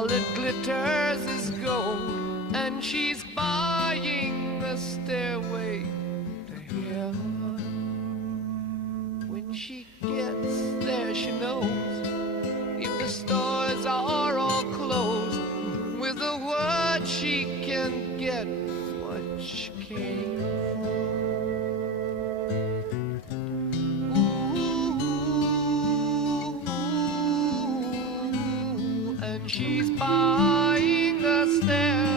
All that glitters is gold, and she's buying the stairway to heaven. When she gets there, she knows if the stores are all closed, with a word she can get what she came for. Ooh, and she's buying